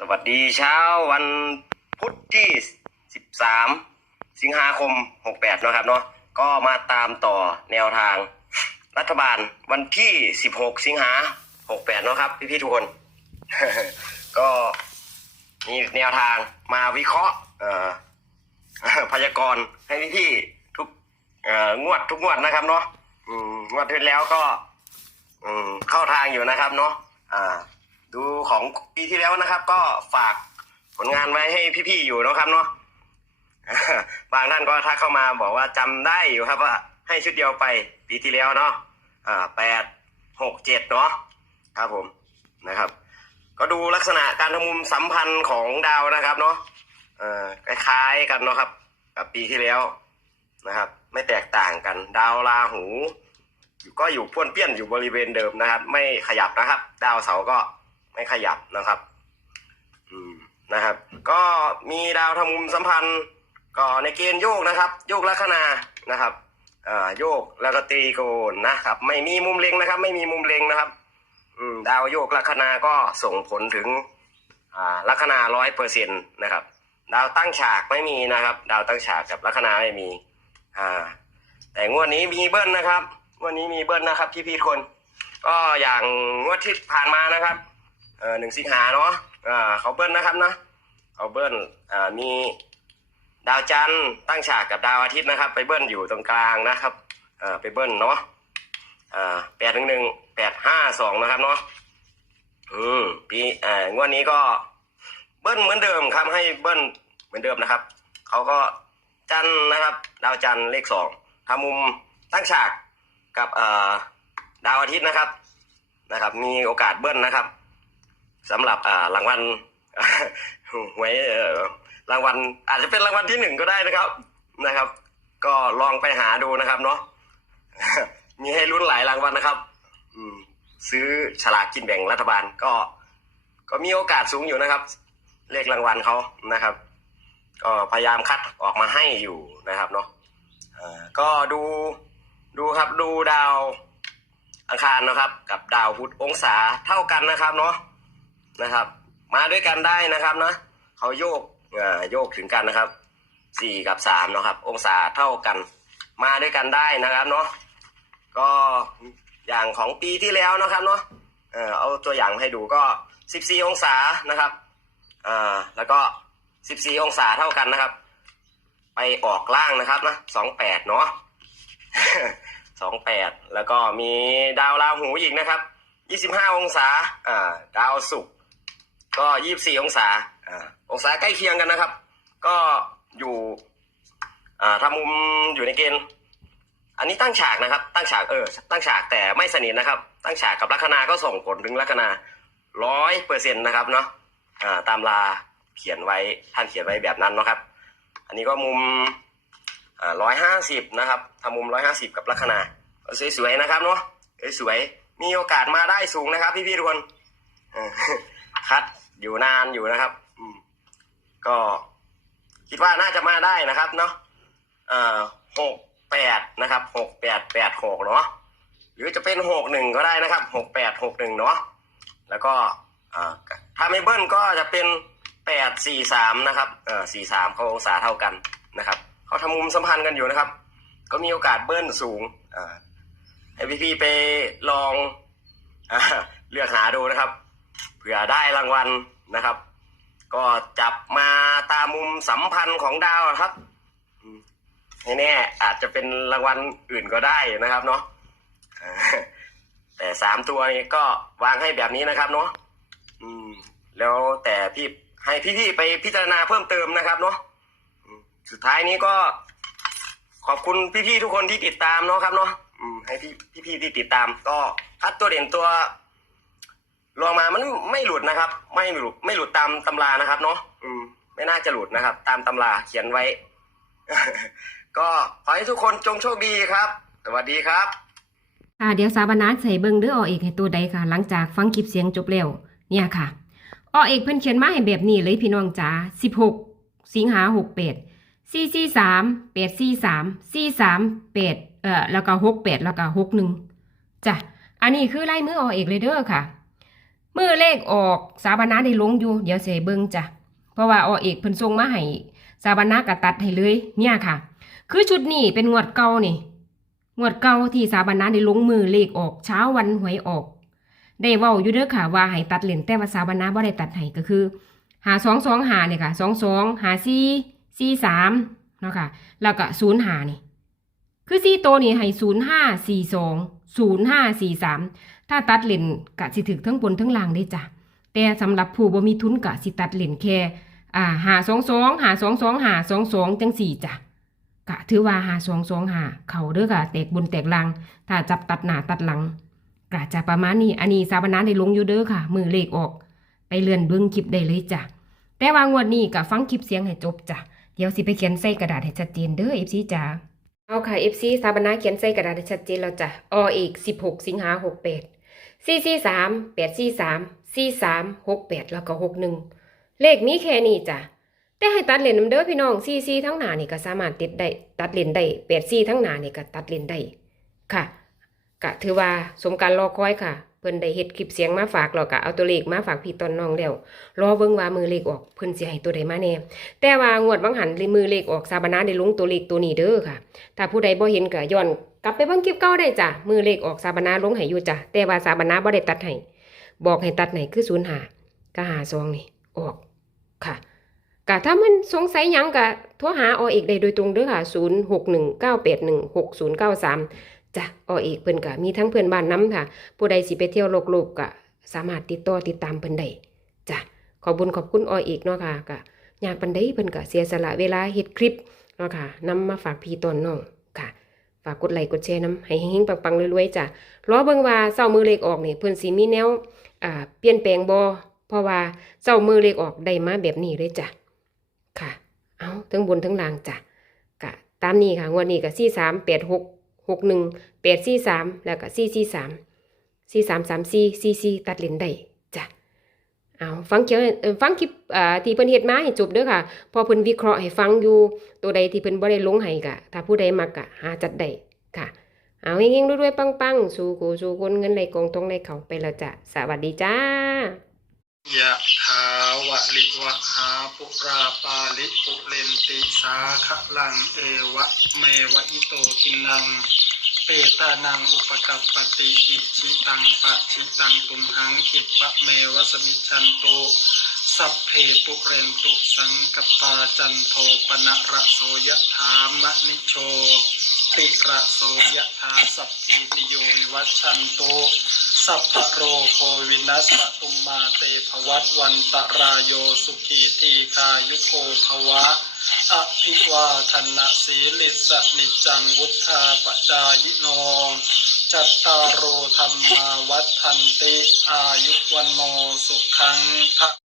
สวัสดีเช้าวันพุธที่ 13 สิงหาคม 68 นะครับเนาะก็มาตามต่อแนวทางรัฐบาลวันที่ 16 สิงหา 68 เนาะครับ พี่ๆทุกคน ก็มีแนวทางมาวิเคราะห์เอ่อพยากรณ์ให้พี่ๆทุกเอ่องวดทุกงวดนะครับเนาะงวดที่แล้วก็เข้าทางอยู่นะครับเนาะอ่า ของปีที่แล้วนะครับ ก็ฝากผลงานไว้ให้พี่ๆอยู่นะครับเนาะบางท่านก็ทักเข้ามาบอกว่าจำได้อยู่ครับว่าให้ชุดเดียวไปปีที่แล้วเนาะอ่าแปดหกเจ็ดเนาะครับผมนะครับ ก็ดูลักษณะการทำมุมสัมพันธ์ของดาวนะครับเนาะอ่อคล้ายๆกันเนาะครับ กับปีที่แล้วนะครับ ไม่แตกต่างกันดาวราหูก็อยู่พ้วนเปี้ยนอยู่บริเวณเดิมนะครับ ไม่ขยับนะครับ ดาวเสาร์ก็ ไม่ขยับนะครับ อืมนะครับ ก็มีดาวทำมุมสัมพันธ์ก็ในเกณฑ์โยกนะครับ โยกลัคนานะครับอ่าโยกแล้วก็ตีโกนนะครับ ไม่มีมุมเล็งนะครับ ไม่มีมุมเล็งนะครับ อืมดาวโยกลัคนาก็ส่งผลถึงอ่าลัคนาร้อยเปอร์เซ็นต์นะครับ ดาวตั้งฉากไม่มีนะครับ ดาวตั้งฉากกับลัคนาไม่มีอ่าแต่งวดนี้มีเบิ้ลนะครับวดนี้มีเบิ้ลนะครับพี่พี่ๆทุกคน ก็อย่างงวดที่ผ่านมานะครับ หนึ่งสิงหาเนาะอ่าเขาเบิ้ลนะครับนะเขาเบิ้ลอ่ามีดาวจันทร์ตั้งฉากกับดาวอาทิตย์นะครับ ไปเบิ้ลอยู่ตรงกลางนะครับอ่าไปเบิ้ลเนาะอ่าแปดหนึ่งหนึ่งแปดห้าสองนะครับเนาะอืมปีอ่างวดนี้ก็เบิ้ลเหมือนเดิมครับให้เบิ้ลเหมือนเดิมนะครับเขาก็จันนะครับ ดาวจันเลขสองทำมุมตั้งฉากกับดาวอาทิตย์นะครับนะครับ มีโอกาสเบิ้ลนะครับ สำหรับอ่ารางวัลหวยรางวัลอาจจะเป็นรางวัลที่หนึ่งก็ได้นะครับนะครับ ก็ลองไปหาดูนะครับเนาะมีให้ลุ้นหลายรางวัลนะครับซื้อฉลากกินแบ่งรัฐบาลก็ ก็มีโอกาสสูงอยู่นะครับ เลขรางวัลเขานะครับ ก็พยายามคัดออกมาให้อยู่นะครับเนาะก็ดูดูครับดูดาวอังคารนะครับ กับดาวพุธองศาเท่ากันนะครับเนาะ นะครับ มาด้วยกันได้นะครับนะเขาโยกโยกถึงกันนะครับสี่กับสามเนาะครับ องศาเท่ากัน มาด้วยกันได้นะครับเนาะก็อย่างของปีที่แล้วนะครับเนาะเอ่อเอาตัวอย่างให้ดูก็สิบสี่องศานะครับอ่าแล้วก็สิบสี่องศาเท่ากันนะครับ ไปออกล่างนะครับนะสองแปดเนาะสองแปดแล้วก็มีดาวราหูอีกนะครับยี่สิบห้าองศาอ่าดาวศุกร์ ก็ยี่บสี่องศาอ่าองศาใกล้เคียงกันนะครับ ก็อยู่อ่าทำมุมอยู่ในเกณฑ์ อันนี้ตั้งฉากนะครับ ตั้งฉากเออ ตั้งฉากแต่ไม่สนิทนะครับ ตั้งฉากกับลัคนาก็ส่งผลถึงลัคนาร้อยเปอร์เซ็นต์นะครับเนาะอ่าตามลาเขียนไว้ท่านเขียนไว้แบบนั้นเนาะครับ อันนี้ก็มุมร้อยห้าสิบนะครับทำมุมร้อยห้าสิบกับลัคนาสวยๆนะครับเนาะสวยๆมีโอกาสมาได้สูงนะครับ พี่ๆทุกคนคัด อยู่นานอยู่นะครับ อืม ก็คิดว่าน่าจะมาได้นะครับเนาะหกแปดนะครับหกแปดแปดหกเนาะหรือจะเป็นหกหนึ่งก็ได้นะครับหกแปดหกหนึ่งเนาะแล้วก็อ่าถ้าไม่เบิ้ลก็จะเป็นแปดสี่สามนะครับเออสี่สามเขาองศาเท่ากันนะครับเขาทำมุมสัมพันธ์กันอยู่นะครับ ก็มีโอกาสเบิ้ลสูงอ่าให้พี่ๆไปลองอเลือกหาดูนะครับ เผื่อได้รางวัลนะครับ ก็จับมาตามมุมสัมพันธ์ของดาวครับแน่อาจจะเป็นรางวัลอื่นก็ได้นะครับเนาะแต่สามตัวนี้ก็วางให้แบบนี้นะครับเนาะอืม แล้วแต่พี่ให้พี่ๆไปพิจารณาเพิ่มเติมนะครับเนาะสุดท้ายนี้ก็ขอบคุณพี่ๆทุกคนที่ติดตามเนาะครับเนาะให้พี่พี่ๆที่ติดตามก็คัดตัวเด่นตัว ลองมามันไม่หลุดนะครับ ไม่หลุดไม่หลุดตามตำรานะครับ เนาะอืม ไม่น่าจะหลุดนะครับ ตามตำราเขียนไว้ ก็ขอให้ทุกคนจงโชคดีครับ สวัสดีครับค่ะเดี๋ยวสาบานาใส่เบิงเด้ออเอกให้ตัวใดค่ะ หลังจากฟังคลิปเสียงจบแล้วเนี่ยค่ะออเอกเพิ่นเขียนมาให้แบบนี้เลยพี่น้องจ๋า16 สิงหา68 443 843 438เอ่อแล้วก็68แล้วก็61จ้ะอันนี้คือไลายมืออเอกเลยเด้อค่ะ มือเลขออกสาบานาได้ลงอยู่ เดี๋ยวเสเบิ่งจ้ะ เพราะว่าอเอกเพิ่นส่งมาให้สาบานากะตัดให้เลย เนี่ยค่ะ คือชุดนี้เป็นงวดเก่านี่งวดเก่าที่สาบานาได้ลงมือเลขออกเช้าวันหวยออก ได้เว้าอยู่เด้อค่ะว่าให้ตัดเลนแต่ว่าสาบานาบ่ได้ตัดให้ก็คือ หาสองสองหาเนี่ยค่ะสองสองหาสี่สี่สามเนาะค่ะแล้วก็ศูนย์หานี่ คือสี่ตัวนี่ให้ศูนย์ห้าสี่สองศูนย์ห้าสี่สามถ้าตัดเลนกะสิถึกทั้งบนทั้งล่างได้จ้ะ แต่สำหรับผู้บ่มีทุนกะสิตัดเลนแค่อ่าหาสองสองหาสองสองหาสองสองจังสี่จ้ะกะถือว่าหาสองสองหาเขาเด้อกะแตกบนแตกล่างถ้าจับตัดหน้าตัดหลังกะจะประมาณนี้อันนี้สาบานาได้ลงอยู่เด้อค่ะ มือเลขออก ไปเลื่อนเบื้องคลิปได้เลยจ้ะแต่ว่างวดนี้กะฟังคลิปเสียงให้จบจ้ะเดี๋ยวสิไปเขียนใส่กระดาษให้ชัดเจนเด้อ FC จ้า เอาค่ะ FC สาบนาเขียนใส่กระดาษชัดเจนแล้วจ้ะออีก 16 สิงหา 68 443 843 43 68 แล้วก็ 61 เลขมีแค่นี้จ้ะ แต่ให้ตัดเลนนำเด้อพี่น้อง 44 ทั้งหน้านี่ก็สามารถติดได้ ตัดเลนได้ 84 ทั้งหน้านี่ก็ตัดเลนได้ ค่ะ ก็ถือว่าสมการรอคอยค่ะ เพิ่นได้เฮ็ดคลิปเสียงมาฝากแล้วก็เอาตัวเลขมาฝากพี่ตอนน้องแล้วรอเบิ่งว่ามือเลขออกเพิ่นสิให้ตัวใดมาแน่แต่ว่างวดบางหันเลยมือเลขออกซาบานาได้ลงตัวเลขตัวนี้เด้อค่ะ ถ้าผู้ใดบ่เห็นก็ย้อนกลับไปเบิ่งคลิปเก่าได้จ้ะมือเลขออกซาบานาลงให้อยู่จ้ะแต่ว่าซาบานาบ่ได้ตัดให้บอกให้ตัดให้คือ0 5ก็หาซองนี่ออกค่ะก็ถ้ามันสงสัยยังก็โทรหาอเอกได้โดยตรงเด้อค่ะ 0619816093 จ้ะออเอกเพิ่นก็มีทั้งเพื่อนบ้านนํค่ะ ผู้ใดสิไปเที่ยวโลกโลกก็สามารถติดต่อติดตามเพิ่นได้จ้ะขอบคุญขอบคุณออเอกเนาะค่ะก็อยากปันได้เพิ่นก็เสียสละเวลาเฮ็ดคลิปเนาะค่ะนำมาฝากพี่ตอนน้องค่ะ ฝากกดไลค์กดแชร์นํให้เฮงๆปังๆรวยๆจ้ะรอเบิ่งว่าเช้ามือเลขออกนี่เพิ่นสิมีแนวอ่าเปลี่ยนแปลงบ่เพราะว่าเช้ามือเลขออกได้มาแบบนี้เลยจ้ะค่ะ เอาทั้งบนทั้งล่างจ้ะก็ตามนี้ค่ะงวดนี้ก็4386 61 843แล้วก็443 4334 44ตัดเลนได้จ้ะเอาฟังเขียวฟังคลิปที่เพิ่นเฮ็ดมาให้จบเด้อค่ะ พอเพิ่นวิเคราะห์ให้ฟังอยู่ตัวใดที่เพิ่นบ่ได้ลงให้ก็ถ้าผู้ใดมักก็หาจัดได้ค่ะ เอาเฮงๆรวยๆปังๆ สู่กูสู่คนเงินไหลกองทองไหลเขาไปแล้วจ้ะสวัสดีจ้า ยะถาวะลิวะหาปุราปาลิปุเรนติสาขลังเอวะเมวะอิโตทินัง เปตานังอุปกัปปติอิชิตังปะชิตังตุมหังคิปะเมวะสมิชันโตสัพเพปุเรนตุสังกปาจันโทปนะระโสยะถามะนิโชติระโสยะถาสัพพิติโยวัชันโต สัพพโรโควินัสสตุมมาเตภวัตวันตรายโยสุขีทีคายุโกภวะ อภิวาทนะสีลิสนิจังวุธาปจายโน จัตตารโอธรรมาวัฏทันติ อายุวันโนสุขังพระ